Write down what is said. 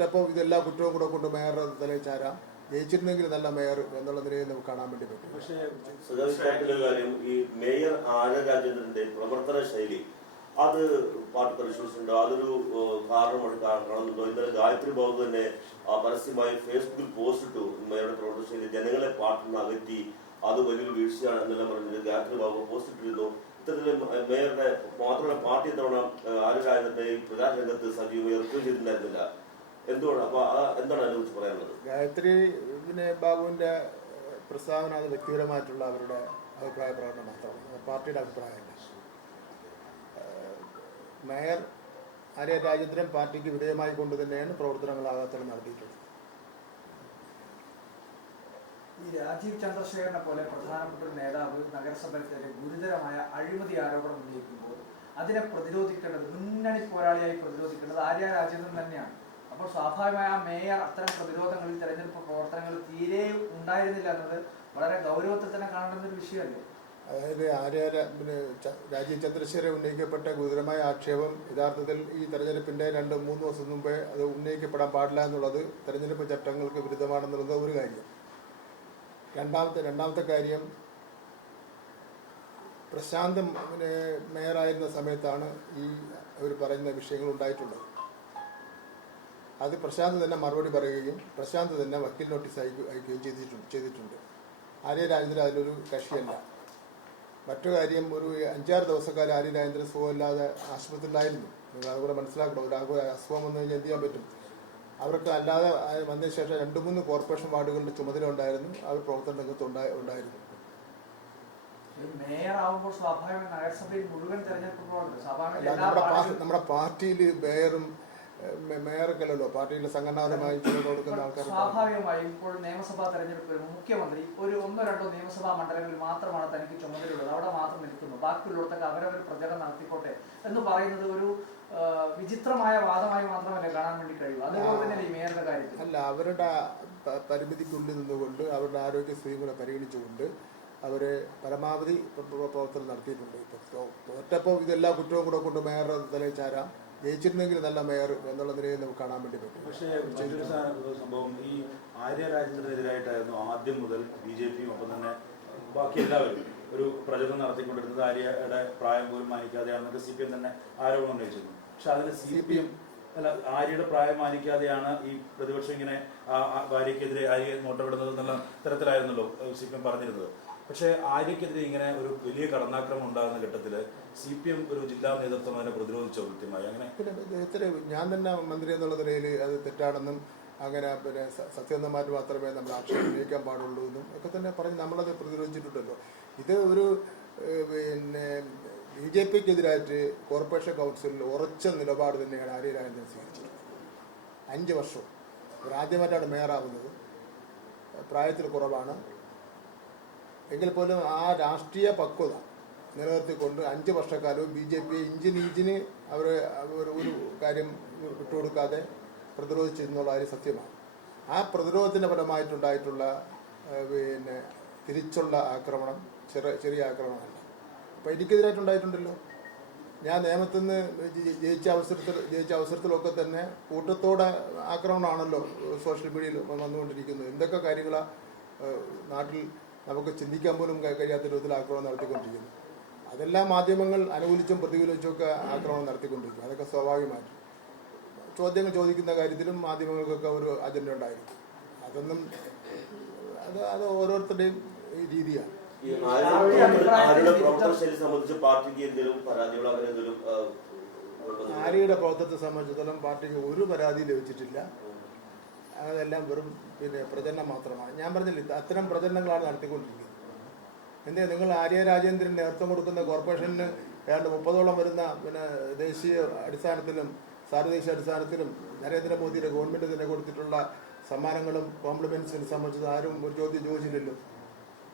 തോറ്റപ്പോൾ ഇതെല്ലാ കുറ്റവും കൂടെ കൊണ്ട് മേയറുടെ തലയിൽ ചാരാം, ജയിച്ചിരുന്നെങ്കിൽ നല്ല മേയർ എന്നുള്ള നിലയിൽ നമുക്ക് കാണാൻ വേണ്ടി പറ്റും. പക്ഷേ കാര്യം ഈ മേയർ ആര്യ രാജേന്ദ്രന്റെ പ്രവർത്തന ശൈലി അത് പാർട്ടി പരിശോധിച്ചിട്ടുണ്ടോ? അതൊരു കാരണമാണ് കാണുന്നുണ്ടോ? ഇന്നലെ ഗായത്രി ബാബു തന്നെ പരസ്യമായി ഫേസ്ബുക്കിൽ പോസ്റ്റ് ഇട്ടു, മേയറുടെ പ്രവർത്തന ശൈലി ജനങ്ങളെ പാർട്ടിയിൽ നിന്ന് അകറ്റി, അത് വലിയൊരു വീഴ്ചയാണ് എന്നെല്ലാം പറഞ്ഞിട്ട് ഗായത്രി ബാബു പോസ്റ്റ് ഇട്ടിരുന്നു. ഇത്തരത്തില് മേയറുടെ മാത്രമല്ല പാർട്ടി തവണ ആര്യ രാജേന്ദ്രന്റെ ഈ പ്രചാരണ രംഗത്ത് സജീവമായി ഇറക്കുകയും ചെയ്തിട്ടുണ്ടായിരുന്നില്ല. എന്തുകൊണ്ട്? അപ്പൊ എന്താണ് അതിനെ കുറിച്ച് പറയാനുള്ളത്? ഗായത്രി ബാബുവിന്റെ പ്രസ്താവന അത് വ്യക്തിപരമായിട്ടുള്ള അവരുടെ അഭിപ്രായ പ്രകടനം മാത്രമാണ്, പാർട്ടിയുടെ അഭിപ്രായമല്ല. മേയർ ആര്യ രാജേന്ദ്രൻ പാർട്ടിക്ക് വിധേയമായി കൊണ്ട് തന്നെയാണ് പ്രവർത്തനങ്ങൾ ആകാത്തരം നടത്തിയിട്ടുള്ളത്. ഈ രാജീവ് ചന്ദ്രശേഖരനെ പോലെ പ്രധാനപ്പെട്ട ഒരു നേതാവ് നഗരസഭയിലെ ഗുരുതരമായ അഴിമതി ആരോപണം ഉന്നയിക്കുമ്പോൾ അതിനെ പ്രതിരോധിക്കേണ്ടത്, മുന്നണി പോരാളിയായി പ്രതിരോധിക്കേണ്ടത് ആര്യ രാജേന്ദ്രൻ തന്നെയാണ്. അപ്പോൾ സ്വാഭാവികമായ ആ മേയർ അത്തരം പ്രതിരോധങ്ങളിൽ തെരഞ്ഞെടുപ്പ് പ്രവർത്തനങ്ങളിൽ തീരെ ഉണ്ടായിരുന്നില്ല എന്നത് വളരെ ഗൗരവത്തിൽ തന്നെ കാണേണ്ടുന്ന ഒരു വിഷയമല്ലേ? അതായത് രാജീവ് ചന്ദ്രശേഖരൻ ഉന്നയിക്കപ്പെട്ട ഗുരുതരമായ ആക്ഷേപം യഥാർത്ഥത്തിൽ ഈ തെരഞ്ഞെടുപ്പിന്റെ 2-3 ദിവസം മുമ്പേ അത് ഉന്നയിക്കപ്പെടാൻ പാടില്ല എന്നുള്ളത് തെരഞ്ഞെടുപ്പ് ചട്ടങ്ങൾക്ക് വിരുദ്ധമാണെന്നുള്ളത് ഒരു കാര്യം. രണ്ടാമത്തെ കാര്യം, പ്രശാന്ത് മേയറായിരുന്ന സമയത്താണ് ഈ അവർ പറയുന്ന വിഷയങ്ങൾ ഉണ്ടായിട്ടുള്ളത്. അത് പ്രശാന്ത് തന്നെ മറുപടി പറയുകയും പ്രശാന്ത് തന്നെ വക്കീൽ നോട്ടീസ് അയക്കുകയും ചെയ്തിട്ടുണ്ട്. ആര്യ രാജേന്ദ്രൻ അതിലൊരു കക്ഷിയല്ല. മറ്റു കാര്യം, ഒരു 5-6 ദിവസക്കാലം ആര്യ രാജേന്ദ്രൻ സുഖമില്ലാതെ ആശുപത്രിയിലായിരുന്നു. നിങ്ങൾ അതുകൂടെ മനസ്സിലാക്കണം. ഒരാൾക്ക് അസുഖം വന്നു കഴിഞ്ഞാൽ എന്ത് ചെയ്യാൻ പറ്റും? അവർക്ക് അല്ലാതെ വന്നതിന് ശേഷം 2-3 കോർപ്പറേഷൻ വാർഡുകളുടെ ചുമതല ഉണ്ടായിരുന്നു, അവർ പ്രവർത്തന രംഗത്ത് ഉണ്ടായിരുന്നു. നമ്മുടെ പാർട്ടിയിൽ മേയർക്കല്ലോ പാർട്ടിയിലെ സംഘടനാപരമായി കൊടുക്കുന്ന ആൾക്കാർ. സ്വാഭാവികമായും ഇപ്പോൾ നിയമസഭാ തെരഞ്ഞെടുപ്പ് വരുമ്പോൾ മുഖ്യമന്ത്രി ഒരു 1-2 നിയമസഭാ മണ്ഡലങ്ങളിൽ മാത്രമാണ് തനിക്ക് ചുമതലയുള്ളത്, അവിടെ മാത്രം നിൽക്കുന്നു, ബാക്കിയുള്ളവർക്ക് അവരവർ പ്രചരണം നടത്തിക്കോട്ടെ എന്ന് പറയുന്നത് ഒരു വിചിത്രമായ വാദമായി മാത്രമല്ല കാണാൻ വേണ്ടി കഴിയും. അതുപോലെ തന്നെ ഈ മേയറുടെ കാര്യത്തിൽ അല്ല, അവരുടെ പരിമിതിക്കുള്ളിൽ നിന്നുകൊണ്ട് അവരുടെ ആരോഗ്യസ്ഥിതി കൂടെ പരിഗണിച്ചുകൊണ്ട് അവര് പരമാവധി പ്രവർത്തനം നടത്തിയിട്ടുണ്ട്. തോറ്റപ്പോൾ ഇതെല്ലാ കുറ്റവും കൂടെ കൊണ്ട് മേയറുടെ തലയിൽ ചാരാം, ജയിച്ചിരുന്നെങ്കിൽ നല്ല മേയർ എന്നുള്ള നിലയിൽ നമുക്ക് കാണാൻ വേണ്ടി പറ്റും. പക്ഷേ മറ്റൊരു സംഭവം, ഈ ആര്യ രാജേന്ദ്രനെതിരായിട്ടായിരുന്നു ആദ്യം മുതൽ BJPയും ഒപ്പം തന്നെ ബാക്കി എല്ലാവരും ഒരു പ്രചരണം നടത്തിക്കൊണ്ടിരുന്നത്. ആര്യയുടെ പ്രായം പോലും മാനിക്കാതെയാണെന്നൊക്കെ CPM തന്നെ ആരോപണം ഉന്നയിച്ചിരുന്നു. പക്ഷെ അതിന് CPM അല്ല, ആര്യയുടെ പ്രായം മാനിക്കാതെയാണ് ഈ പ്രതിപക്ഷം ഇങ്ങനെ ഭാര്യക്കെതിരെ ആര്യയെ നോട്ടമിടുന്നത് എന്നുള്ള തരത്തിലായിരുന്നല്ലോ CPM പറഞ്ഞിരുന്നത്. പക്ഷേ ആര്യക്കെതിരെ ഇങ്ങനെ ഒരു വലിയ കടന്നാക്രമണം ഉണ്ടാകുന്ന ഘട്ടത്തിൽ CPM ഒരു ജില്ലാ നേതൃത്വം അതിനെ പ്രതിരോധിച്ചോ കൃത്യമായി? അങ്ങനെ ഞാൻ തന്നെ മന്ത്രി എന്നുള്ള നിലയിൽ അത് തെറ്റാണെന്നും അങ്ങനെ സത്യസന്ധമായിട്ട് മാത്രമേ നമ്മൾ ആക്ഷേപം ഉന്നയിക്കാൻ പാടുള്ളൂ എന്നും ഒക്കെ തന്നെ പറഞ്ഞ് നമ്മളത് പ്രതിരോധിച്ചിട്ടുണ്ടല്ലോ. ഇത് ഒരു BJPക്കെതിരായിട്ട് കോർപ്പറേഷൻ കൗൺസിലിൽ ഉറച്ച നിലപാട് തന്നെയാണ് ആര്യ രാജേന്ദ്രൻ സ്വീകരിച്ചിട്ടുള്ളത്. 5 വർഷം ആദ്യമായിട്ടാണ് മേയറാവുന്നത്, പ്രായത്തിൽ കുറവാണ് എങ്കിൽ പോലും ആ രാഷ്ട്രീയ പക്വത നിലനിർത്തിക്കൊണ്ട് 5 വർഷക്കാലവും BJP ഇഞ്ചിന് അവർ ഒരു കാര്യം വിട്ടുകൊടുക്കാതെ പ്രതിരോധിച്ചിരുന്നുള്ള കാര്യം സത്യമാണ്. ആ പ്രതിരോധത്തിൻ്റെ ഫലമായിട്ടുണ്ടായിട്ടുള്ള തിരിച്ചുള്ള ആക്രമണം ചെറിയ ആക്രമണമല്ല. അപ്പോൾ എനിക്കെതിരായിട്ടുണ്ടായിട്ടുണ്ടല്ലോ. ഞാൻ നിയമത്തിൽ നിന്ന് ജയിച്ച അവസരത്തിലൊക്കെ തന്നെ കൂട്ടത്തോടെ ആക്രമണമാണല്ലോ സോഷ്യൽ മീഡിയയിൽ വന്നുകൊണ്ടിരിക്കുന്നത്. എന്തൊക്കെ കാര്യങ്ങളാണ് നാട്ടിൽ നമുക്ക് ചിന്തിക്കാൻ പോലും കഴിയാത്ത രൂപത്തിൽ ആക്രമണം നടത്തിക്കൊണ്ടിരിക്കുന്നു. അതെല്ലാം മാധ്യമങ്ങൾ അനുകൂലിച്ചും പ്രതികൂലിച്ചും ഒക്കെ ആക്രമണം നടത്തിക്കൊണ്ടിരിക്കും. അതൊക്കെ സ്വാഭാവികമായിട്ടും ചോദ്യങ്ങൾ ചോദിക്കുന്ന കാര്യത്തിലും മാധ്യമങ്ങൾക്കൊക്കെ ഒരു അജണ്ട ഉണ്ടായിരിക്കും. അതൊന്നും അത് ഓരോരുത്തരുടെയും രീതിയാണ്. ആര്യയുടെ പ്രവർത്തനത്തെ സംബന്ധിച്ചിടത്തോളം പാർട്ടിക്ക് ഒരു പരാതി ലഭിച്ചിട്ടില്ല. അതെല്ലാം വെറും പ്രചരണം മാത്രമാണ്. ഞാൻ പറഞ്ഞില്ല, അത്തരം പ്രചരണങ്ങളാണ് നടത്തിക്കൊണ്ടിരിക്കുന്നത്. നിങ്ങൾ ആര്യ രാജേന്ദ്രൻ നേതൃത്വം കൊടുക്കുന്ന കോർപ്പറേഷന് ഏതാണ്ട് 30ഓളം വരുന്ന ദേശീയ അടിസ്ഥാനത്തിലും സാർവദേശീയ അടിസ്ഥാനത്തിലും നരേന്ദ്രമോദിയുടെ ഗവൺമെന്റ് തന്നെ കൊടുത്തിട്ടുള്ള സമ്മാനങ്ങളും കോംപ്ലിമെന്റ്സിനെ സംബന്ധിച്ച് ആരും ഒരു ചോദ്യം ചോദിച്ചില്ലല്ലോ.